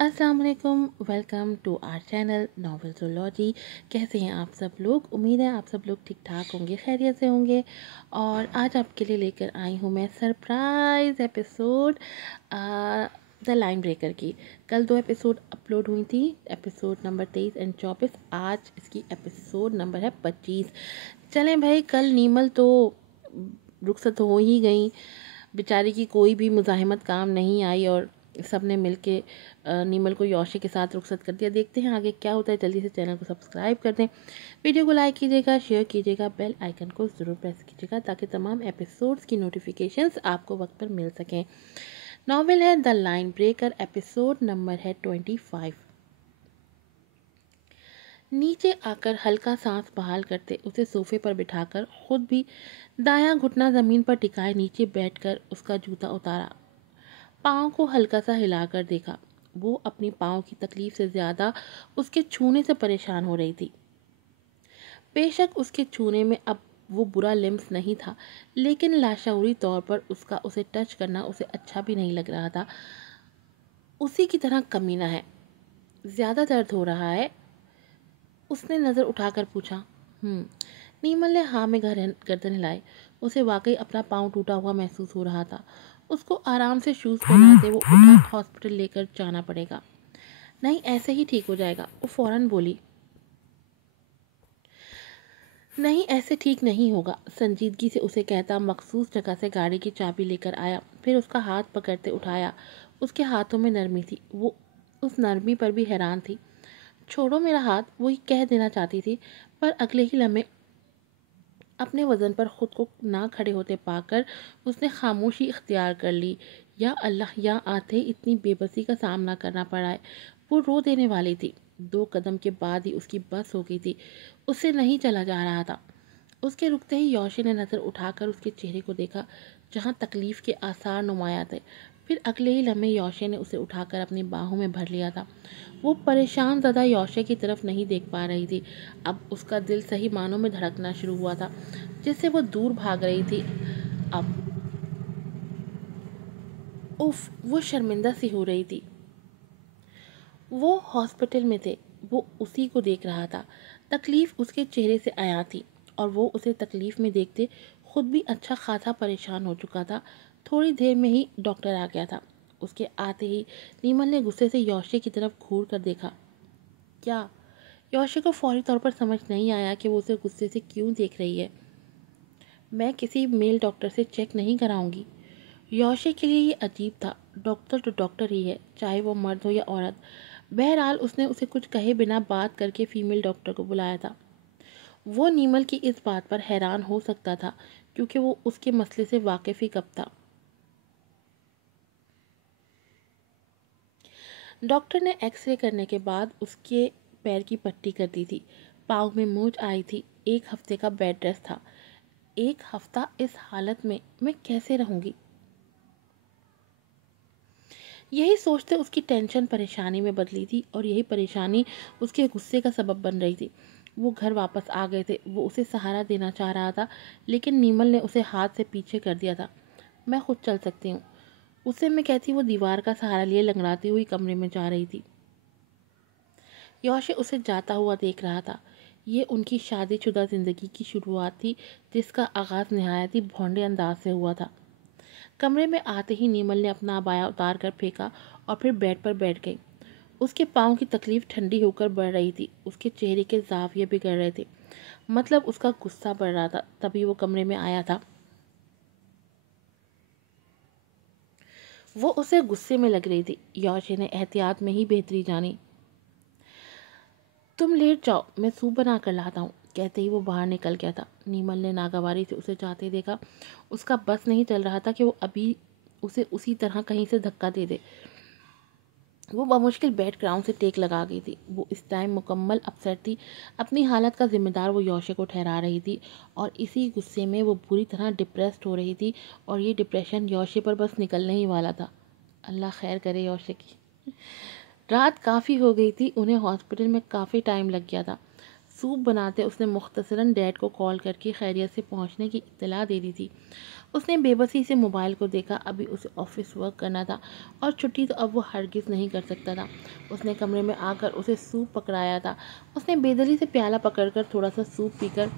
अस्सलाम वालेकुम। Welcome to our channel novel zoology. कैसे हैं आप सब लोग? उम्मीद है आप सब लोग ठीक ठाक होंगे, खैरियत से होंगे। और आज आपके लिए लेकर आई हूँ मैं surprise episode the line breaker की। कल 2 एपिसोड अपलोड हुई थी, एपिसोड नंबर 23 एंड 24। आज इसकी एपिसोड नंबर है 25। चलें भाई, कल नीमल तो रुखसत हो ही गई। बेचारी की कोई भी मुज़ाहिमत काम नहीं आई और सब ने मिल के नीमल को योशी के साथ रुखसत कर दिया। देखते हैं आगे क्या होता है। जल्दी से चैनल को सब्सक्राइब कर दें, वीडियो को लाइक कीजिएगा, शेयर कीजिएगा, बेल आइकन को ज़रूर प्रेस कीजिएगा ताकि तमाम एपिसोड्स की नोटिफिकेशंस आपको वक्त पर मिल सकें। नॉवेल है the line breaker, episode number है 25। नीचे आकर हल्का सांस बहाल करते उसे सोफे पर बिठाकर खुद भी दायां घुटना ज़मीन पर टिकाए नीचे बैठकर उसका जूता उतारा। पाँव को हल्का सा हिलाकर देखा। वो अपनी पाँव की तकलीफ से ज़्यादा उसके छूने से परेशान हो रही थी। बेशक उसके छूने में अब वो बुरा लिम्स नहीं था, लेकिन लाशऊरी तौर पर उसका उसे टच करना उसे अच्छा भी नहीं लग रहा था। उसी की तरह कमीना है। ज़्यादा दर्द हो रहा है? उसने नज़र उठाकर पूछा। नीमल ने हाँ में गर्दन हिलाई। उसे वाकई अपना पाँव टूटा हुआ महसूस हो रहा था। उसको आराम से शूज़ पहनाते वो उठा। हॉस्पिटल लेकर जाना पड़ेगा। नहीं, ऐसे ही ठीक हो जाएगा, वो फ़ौरन बोली। नहीं, ऐसे ठीक नहीं होगा, संजीदगी से उसे कहता मखसूस जगह से गाड़ी की चाबी लेकर आया। फिर उसका हाथ पकड़ते उठाया। उसके हाथों में नरमी थी। वो उस नरमी पर भी हैरान थी। छोड़ो मेरा हाथ, वो ही कह देना चाहती थी, पर अगले ही लम्हे अपने वज़न पर ख़ुद को ना खड़े होते पाकर उसने खामोशी इख्तियार कर ली। या अल्लाह, या आते इतनी बेबसी का सामना करना पड़ा है। वो रो देने वाली थी। 2 कदम के बाद ही उसकी बस हो गई थी। उससे नहीं चला जा रहा था। उसके रुकते ही योशी ने नज़र उठाकर उसके चेहरे को देखा, जहाँ तकलीफ़ के आसार नुमाया थे। फिर अगले ही लम्हे योशी ने उसे उठाकर अपनी बाहों में भर लिया था। वो परेशान ज़्यादा योशी की तरफ नहीं देख पा रही थी। अब उसका दिल सही मानों में धड़कना शुरू हुआ था, जिससे वो दूर भाग रही थी। अब उफ, वो शर्मिंदा सी हो रही थी। वो हॉस्पिटल में थे। वो उसी को देख रहा था। तकलीफ़ उसके चेहरे से आया थी और वो उसे तकलीफ़ में देखते खुद भी अच्छा खासा परेशान हो चुका था। थोड़ी देर में ही डॉक्टर आ गया था। उसके आते ही नीमल ने गुस्से से योशी की तरफ घूर कर देखा। क्या? योशी को फौरी तौर पर समझ नहीं आया कि वो उसे गुस्से से क्यों देख रही है। मैं किसी मेल डॉक्टर से चेक नहीं कराऊंगी। योशी के लिए ये अजीब था। डॉक्टर तो डॉक्टर ही है, चाहे वो मर्द हो या औरत। बहरहाल उसने उसे कुछ कहे बिना बात करके फीमेल डॉक्टर को बुलाया था। वो नीमल की इस बात पर हैरान हो सकता था, क्योंकि वो उसके मसले से वाकिफ़ ही कब था। डॉक्टर ने एक्सरे करने के बाद उसके पैर की पट्टी कर दी थी। पाँव में मोच आई थी। 1 हफ्ते का बेड रेस्ट था। 1 हफ्ता इस हालत में मैं कैसे रहूँगी? यही सोचते उसकी टेंशन परेशानी में बदली थी और यही परेशानी उसके गुस्से का सबब बन रही थी। वो घर वापस आ गए थे। वो उसे सहारा देना चाह रहा था, लेकिन नीमल ने उसे हाथ से पीछे कर दिया था। मैं खुद चल सकती हूँ, उसे मैं कहती। वो दीवार का सहारा लिए लंगड़ाती हुई कमरे में जा रही थी। योशी उसे जाता हुआ देख रहा था। ये उनकी शादीशुदा ज़िंदगी की शुरुआत थी, जिसका आगाज़ नहायत ही भौंडे अंदाज से हुआ था। कमरे में आते ही नीमल ने अपना अबाया उतार कर फेंका और फिर बेड पर बैठ गई। उसके पाँव की तकलीफ ठंडी होकर बढ़ रही थी। उसके चेहरे के ज़ाविये बिगड़ रहे थे। मतलब उसका गुस्सा बढ़ रहा था। तभी वो कमरे में आया था। वो उसे गुस्से में लग रही थी। योशी ने एहतियात में ही बेहतरी जानी। तुम लेट जाओ, मैं सूप बना कर लाता हूँ, कहते ही वो बाहर निकल गया था। नीमल ने नागवारी से उसे जाते देखा। उसका बस नहीं चल रहा था कि वो अभी उसे उसी तरह कहीं से धक्का दे दे। वो बमुश्किल बेड ग्राउंड से टेक लगा गई थी। वो इस टाइम मुकम्मल अपसेट थी। अपनी हालत का जिम्मेदार वो योशी को ठहरा रही थी और इसी गुस्से में वो बुरी तरह डिप्रेस्ड हो रही थी। और ये डिप्रेशन योशी पर बस निकलने ही वाला था। अल्लाह खैर करे योशी की। रात काफ़ी हो गई थी। उन्हें हॉस्पिटल में काफ़ी टाइम लग गया था। सूप बनाते उसने मुख्तसरन डैड को कॉल करके खैरियत से पहुंचने की इत्तला दे दी थी। उसने बेबसी से मोबाइल को देखा। अभी उसे ऑफिस वर्क करना था और छुट्टी तो अब वो हरगिज़ नहीं कर सकता था। उसने कमरे में आकर उसे सूप पकड़ाया था। उसने बेदली से प्याला पकड़कर थोड़ा सा सूप पीकर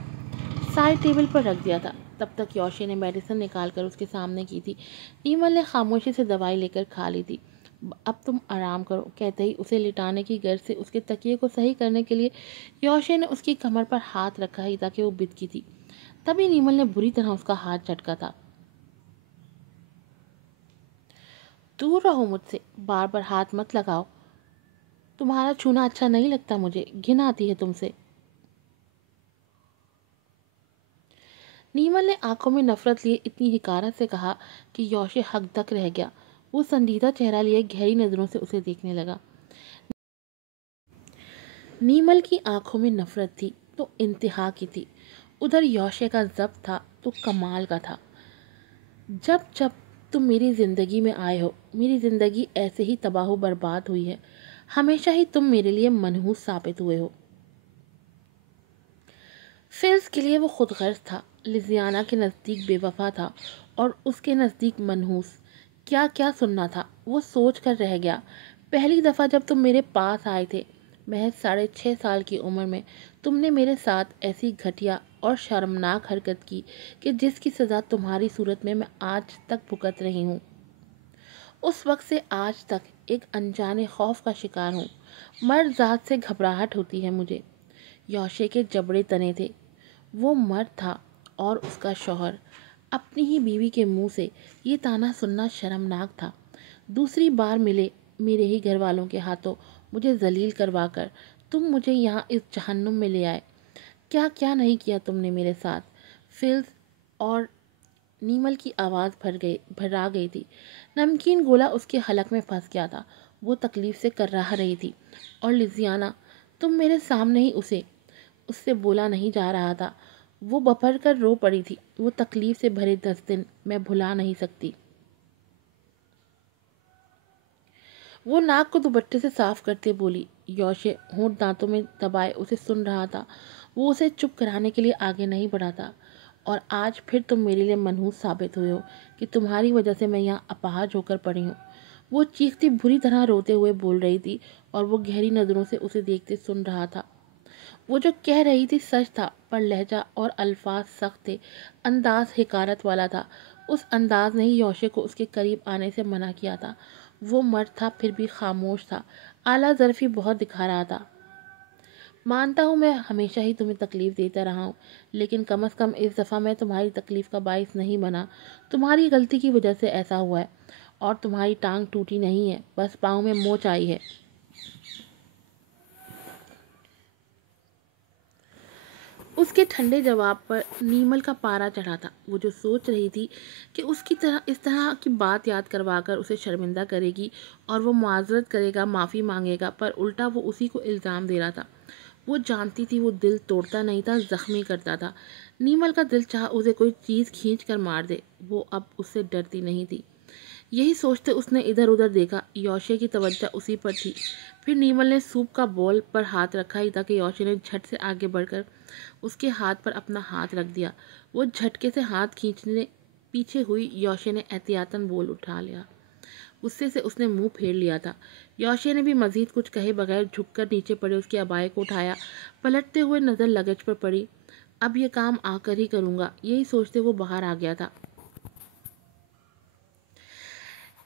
साइड टेबल पर रख दिया था। तब तक योशी ने मेडिसिन निकाल कर उसके सामने की थी। नीमल ने खामोशी से दवाई लेकर खा ली थी। अब तुम आराम करो, कहते ही उसे लिटाने की गर्ज से उसके तकिए को सही करने के लिए योशी ने उसकी कमर पर हाथ रखा ही ताकि वो बिदकी थी। तभी नीमल ने बुरी तरह उसका हाथ झटका था। दूर रहो मुझसे, बार बार हाथ मत लगाओ। तुम्हारा छूना अच्छा नहीं लगता, मुझे घिन आती है तुमसे। नीमल ने आंखों में नफरत लिए इतनी हिकारत से कहा कि योशी हकदक रह गया। वो संजीदा चेहरा लिए गहरी नजरों से उसे देखने लगा। नीमल की आंखों में नफरत थी तो इंतहा की थी। उधर योशी का जब्त था तो कमाल का था। जब जब तुम मेरी ज़िंदगी में आए हो, मेरी ज़िंदगी ऐसे ही तबाह बर्बाद हुई है। हमेशा ही तुम मेरे लिए मनहूस साबित हुए हो। फिल्स के लिए वो खुदगर्ज था, लिजियाना के नज़दीक बेवफा था और उसके नज़दीक मनहूस। क्या क्या सुनना था, वो सोच कर रह गया। पहली दफ़ा जब तुम मेरे पास आए थे, महज 6.5 साल की उम्र में, तुमने मेरे साथ ऐसी घटिया और शर्मनाक हरकत की कि जिसकी सज़ा तुम्हारी सूरत में मैं आज तक भुगत रही हूँ। उस वक्त से आज तक एक अनजाने खौफ का शिकार हूँ। मर्द ज़ात से घबराहट होती है मुझे। योशे के जबड़े तने थे। वो मर्द था और उसका शौहर। अपनी ही बीवी के मुंह से ये ताना सुनना शर्मनाक था। दूसरी बार मिले मेरे ही घर वालों के हाथों मुझे जलील करवाकर तुम मुझे यहाँ इस जहन्नुम में ले आए। क्या क्या नहीं किया तुमने मेरे साथ। फिल्स और नीमल की आवाज़ भरा गई थी। नमकीन गोला उसके हलक में फंस गया था। वो तकलीफ से कर्राह रही थी। और लिजियाना, तुम मेरे सामने ही उससे बोला नहीं जा रहा था। वो बफर कर रो पड़ी थी। वो तकलीफ से भरे 10 दिन मैं भुला नहीं सकती। वो नाक को दुपट्टे से साफ करते बोली। योशे होंठ दांतों में दबाए उसे सुन रहा था। वो उसे चुप कराने के लिए आगे नहीं बढ़ा था। और आज फिर तुम मेरे लिए मनहूस साबित हुए हो कि तुम्हारी वजह से मैं यहाँ अपाहज होकर पड़ी हूँ। वो चीखती बुरी तरह रोते हुए बोल रही थी और वो गहरी नज़रों से उसे देखते सुन रहा था। वो जो कह रही थी सच था, पर लहजा और अल्फाज सख्त थे। अंदाज हिकारत वाला था। उस अंदाज ने ही योशे को उसके करीब आने से मना किया था। वो मर्द था फिर भी खामोश था। आला ज़र्फ़ी बहुत दिखा रहा था। मानता हूँ मैं हमेशा ही तुम्हें तकलीफ़ देता रहा हूँ, लेकिन कम से कम इस दफ़ा मैं तुम्हारी तकलीफ़ का बाइस नहीं बना। तुम्हारी गलती की वजह से ऐसा हुआ है। और तुम्हारी टांग टूटी नहीं है, बस पाँव में मोच आई है। उसके ठंडे जवाब पर नीमल का पारा चढ़ा था। वो जो सोच रही थी कि उसकी तरह इस तरह की बात याद करवाकर उसे शर्मिंदा करेगी और वो मुआज़रत करेगा, माफ़ी मांगेगा, पर उल्टा वो उसी को इल्ज़ाम दे रहा था। वो जानती थी वो दिल तोड़ता नहीं था, ज़ख्मी करता था। नीमल का दिल चाह उसे कोई चीज़ खींच कर मार दे। वो अब उससे डरती नहीं थी। यही सोचते उसने इधर उधर देखा। योशे की तवज्जो उसी पर थी। फिर नीमल ने सूप का बॉल पर हाथ रखा ही ताकि योशे ने झट से आगे बढ़कर उसके हाथ पर अपना हाथ रख दिया। वो झटके से हाथ खींचने पीछे हुई। योशे ने एहतियातन बोल उठा लिया। गुस्से से उसने मुंह फेर लिया था। योशे ने भी मजीद कुछ कहे बगैर झुककर नीचे पड़े उसके अबाए को उठाया। पलटते हुए नज़र लगेज पर पड़ी। अब ये काम आकर ही करूँगा, यही सोचते वो बाहर आ गया था।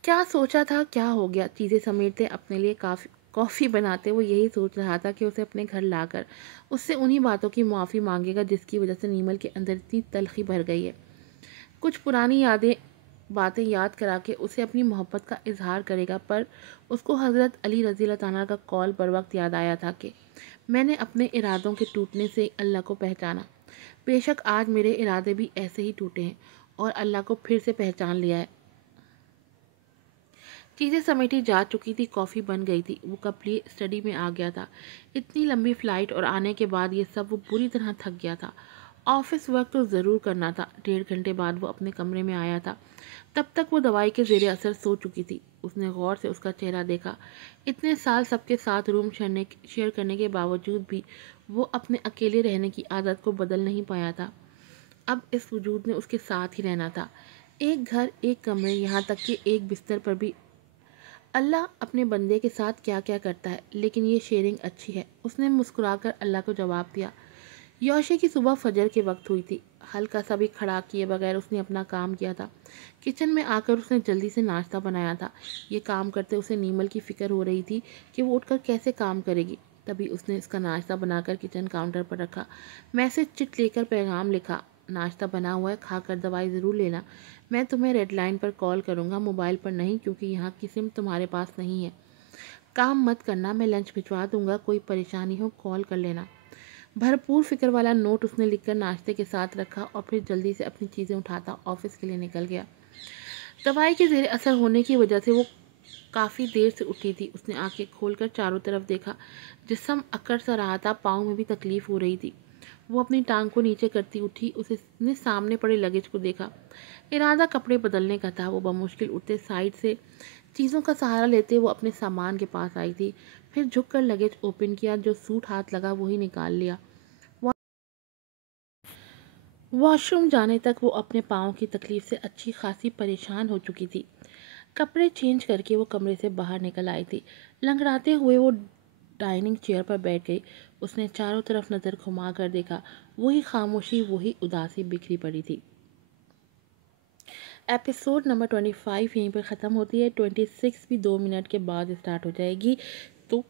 क्या सोचा था, क्या हो गया। चीज़ें समेटते अपने लिए कॉफ़ी बनाते वो यही सोच रहा था कि उसे अपने घर लाकर उससे उन्हीं बातों की माफ़ी मांगेगा जिसकी वजह से नीमल के अंदर इतनी तलखी भर गई है। कुछ पुरानी बातें याद करा के उसे अपनी मोहब्बत का इजहार करेगा। पर उसको हज़रत अली रज़ी अल्लाह ताला का कौल बर वक्त याद आया था कि मैंने अपने इरादों के टूटने से अल्लाह को पहचाना। बेशक आज मेरे इरादे भी ऐसे ही टूटे हैं और अल्लाह को फिर से पहचान लिया है। चीज़ें समेटी जा चुकी थी, कॉफ़ी बन गई थी। वो कब लिए स्टडी में आ गया था। इतनी लंबी फ़्लाइट और आने के बाद ये सब वो पूरी तरह थक गया था। ऑफिस वर्क तो ज़रूर करना था। 1.5 घंटे बाद वो अपने कमरे में आया था। तब तक वो दवाई के ज़ेरे असर सो चुकी थी। उसने गौर से उसका चेहरा देखा। इतने साल सबके साथ रूम शेयर करने के बावजूद भी वो अपने अकेले रहने की आदत को बदल नहीं पाया था। अब इस वजूद ने उसके साथ ही रहना था। एक घर, एक कमरे, यहाँ तक कि एक बिस्तर पर भी। अल्लाह अपने बंदे के साथ क्या क्या करता है, लेकिन ये शेयरिंग अच्छी है। उसने मुस्कुराकर अल्लाह को जवाब दिया। यौशे की सुबह फजर के वक्त हुई थी। हल्का सा भी खड़ा किए बगैर उसने अपना काम किया था। किचन में आकर उसने जल्दी से नाश्ता बनाया था। ये काम करते उसे नीमल की फिक्र हो रही थी कि वो उठकर कैसे काम करेगी। तभी उसने इसका नाश्ता बनाकर किचन काउंटर पर रखा। मैसेज चिट लेकर पैगाम लिखा। नाश्ता बना हुआ है, खाकर दवाई ज़रूर लेना। मैं तुम्हें रेड लाइन पर कॉल करूँगा, मोबाइल पर नहीं, क्योंकि यहाँ की सिम तुम्हारे पास नहीं है। काम मत करना, मैं लंच भिजवा दूँगा, कोई परेशानी हो कॉल कर लेना। भरपूर फिक्र वाला नोट उसने लिखकर नाश्ते के साथ रखा और फिर जल्दी से अपनी चीज़ें उठाता ऑफिस के लिए निकल गया। दवाई के ज़ेर असर होने की वजह से वो काफ़ी देर से उठी थी। उसने आंखें खोलकर चारों तरफ देखा। जिस्म अकड़ सा रहा था, पाँव में भी तकलीफ हो रही थी। वो अपनी टांग को नीचे करती उठी। उसने सामने पड़े लगेज को देखा। इरादा कपड़े बदलने का था। वो बमुश्किल उठते साइड से चीज़ों का सहारा लेते वो अपने सामान के पास आई थी। फिर झुककर लगेज ओपन किया। जो सूट हाथ लगा वही निकाल लिया। वॉशरूम जाने तक वो अपने पाँव की तकलीफ से अच्छी खासी परेशान हो चुकी थी। कपड़े चेंज करके वो कमरे से बाहर निकल आई थी। लंगड़ाते हुए वो डाइनिंग चेयर पर बैठ गई। उसने चारों तरफ नज़र घुमा कर देखा। वही खामोशी, वही उदासी बिखरी पड़ी थी। एपिसोड नंबर 25 यहीं पर ख़त्म होती है। 26 भी 2 मिनट के बाद स्टार्ट हो जाएगी। तो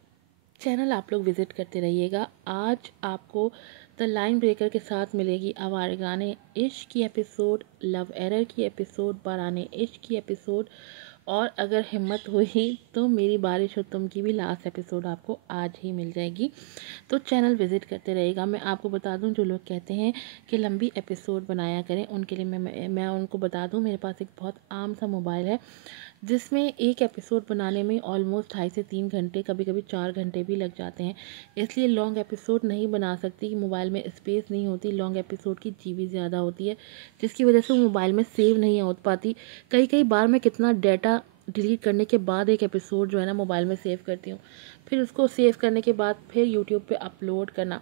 चैनल आप लोग विज़िट करते रहिएगा। आज आपको द लाइन ब्रेकर के साथ मिलेगी आवारे गाने इश्क की एपिसोड, लव एरर की एपिसोड, बाराने इश्क की एपिसोड, और अगर हिम्मत हुई तो मेरी बारिश हो तुम की भी लास्ट एपिसोड आपको आज ही मिल जाएगी। तो चैनल विज़िट करते रहेगा। मैं आपको बता दूं, जो लोग कहते हैं कि लंबी एपिसोड बनाया करें, उनके लिए मैं उनको बता दूं, मेरे पास एक बहुत आम सा मोबाइल है जिसमें एक एपिसोड बनाने में ऑलमोस्ट 2.5 से 3 घंटे, कभी कभी 4 घंटे भी लग जाते हैं। इसलिए लॉन्ग एपिसोड नहीं बना सकती कि मोबाइल में स्पेस नहीं होती। लॉन्ग एपिसोड की जीबी ज़्यादा होती है, जिसकी वजह से वो मोबाइल में सेव नहीं हो पाती। कई कई बार मैं कितना डाटा डिलीट करने के बाद एक एपिसोड जो है ना मोबाइल में सेव करती हूँ। फिर उसको सेव करने के बाद फिर यूट्यूब पे अपलोड करना।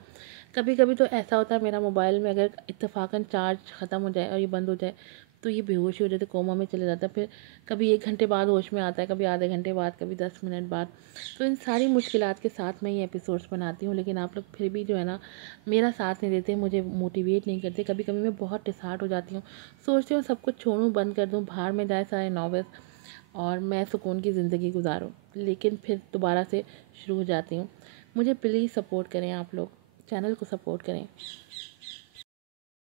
कभी कभी तो ऐसा होता है मेरा मोबाइल में अगर इत्तेफाकन चार्ज ख़त्म हो जाए और ये बंद हो जाए तो ये बेहोशी हो जाते, कोमा में चले जाता है। फिर कभी 1 घंटे बाद होश में आता है, कभी आधे घंटे बाद, कभी 10 मिनट बाद। तो इन सारी मुश्किलात के साथ मैं ये एपिसोड्स बनाती हूँ, लेकिन आप लोग फिर भी जो है ना मेरा साथ नहीं देते, मुझे मोटिवेट नहीं करते। कभी कभी मैं बहुत डिसहार्ट हो जाती हूँ, सोचती हूँ सब कुछ छोड़ूँ, बंद कर दूँ, बाहर में जाए सारे नॉवेल्स और मैं सुकून की ज़िंदगी गुजारूँ, लेकिन फिर दोबारा से शुरू हो जाती हूँ। मुझे प्लीज़ सपोर्ट करें आप लोग, चैनल को सपोर्ट करें।